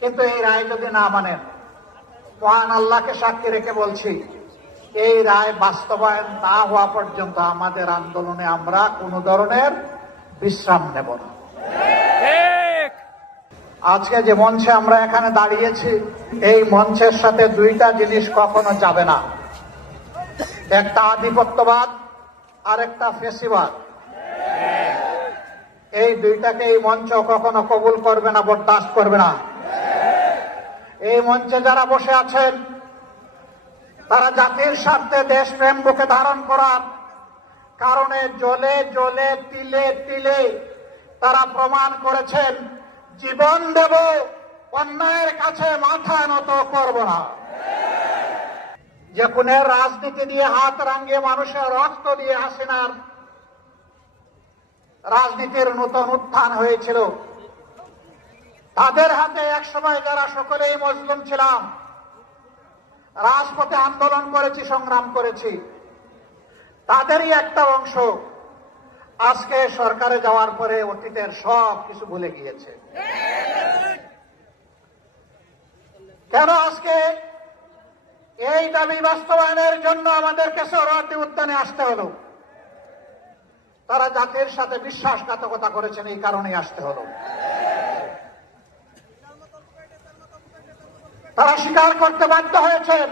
কিন্তু এই রায় যদি না মানেন, মহান আল্লাহকে সাক্ষী রেখে বলছি, এই রায় বাস্তবায়ন না হওয়া পর্যন্ত আমাদের আন্দোলনে আমরা কোনো ধরনের বিশ্রাম নেব না। আজকে যে মঞ্চে আমরা এখানে দাঁড়িয়েছি, এই মঞ্চের সাথে দুইটা জিনিস কখনো যাবে না, একটা আধিপত্যবাদ আর একটা ফেসিবাদ। এই দুইটাকে এই মঞ্চ কখনো কবুল করবে না, বরদাস্ত করবে না। এই মঞ্চে যারা বসে আছেন তারা জাতির স্বার্থে দেশপ্রেম বুকে ধারণ করার কারণে জ্বলে জ্বলে তিলে তিলে তারা প্রমাণ করেছেন, জীবন দেব, অন্যায়ের কাছে মাথা নত করব না। যে খুনের রাজনীতি দিয়ে হাত রাঙিয়ে মানুষের রক্ত দিয়ে হাসিনার রাজনীতির নতুন উত্থান হয়েছিল, তাদের হাতে একসময় যারা সকলেই মজলুম ছিলাম, রাজপথে আন্দোলন করেছি, সংগ্রাম করেছি, তাদেরই একটা অংশ আজকে সরকারে যাওয়ার পরে অতীতের সব কিছু ভুলে গিয়েছে। কেন আজকে এই দাবি বাস্তবায়নের জন্য আমাদেরকে সোহরাওয়ার্দী উদ্যানে আসতে হলো? তারা জাতির সাথে বিশ্বাসঘাতকতা করেছেন, এই কারণেই আসতে হলো। তারা স্বীকার করতে বাধ্য হয়েছেন,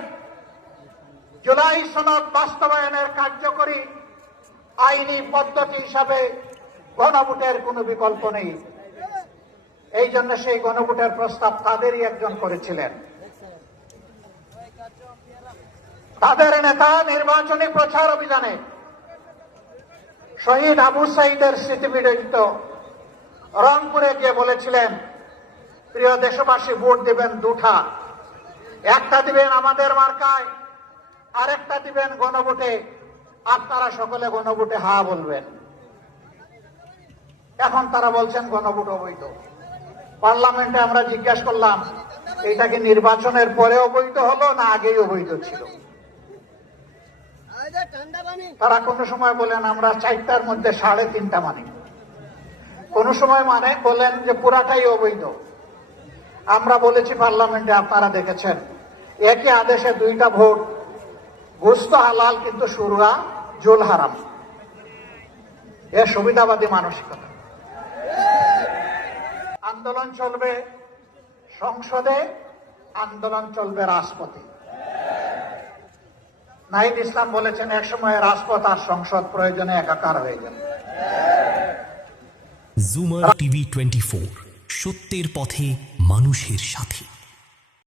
জুলাই সনদ বাস্তবায়নের কার্যকরী আইনি পদ্ধতি হিসাবে গণভোটের কোনো বিকল্প নেই। এই জন্য সেই গণভোটের প্রস্তাব তাদেরই একজন করেছিলেন। তাদের নেতা নির্বাচনী প্রচার অভিযানে শহীদ আবু সাঈদের স্মৃতিবিজড়িত রংপুরে গিয়ে বলেছিলেন, প্রিয় দেশবাসী, ভোট দিবেন দুটা, একটা দিবেন আমাদের মার্কায়, আরেকটা দিবেন গণভোটে। আপনারা সকলে গণভোটে হা বলবেন। এখন তারা বলছেন গণভোট অবৈধ। পার্লামেন্টে আমরা জিজ্ঞাসা করলাম, এটা কি নির্বাচনের পরে অবৈধ হলো না আগেই অবৈধ ছিল? তারা কোন সময় বলেন আমরা 4টার মধ্যে 3.5টা মানি, কোন সময় বলেন যে পুরাটাই অবৈধ। আমরা বলেছি পার্লামেন্টে, আপনারা দেখেছেন, একই আদেশে 2টা ভোট, গোস্ত হালাল কিন্তু শুরুয়া জোল হারাম। এ সুবিধাবাদী মানসিকতা। আন্দোলন চলবে সংসদে, আন্দোলন চলবে রাজপথে। নাহিদ ইসলাম বলেছেন, একসময় রাজপথ আর সংসদ প্রয়োজনে একাকার হয়ে যাবে। জুমার টিভি 24, সত্যের পথে মানুষের সাথে।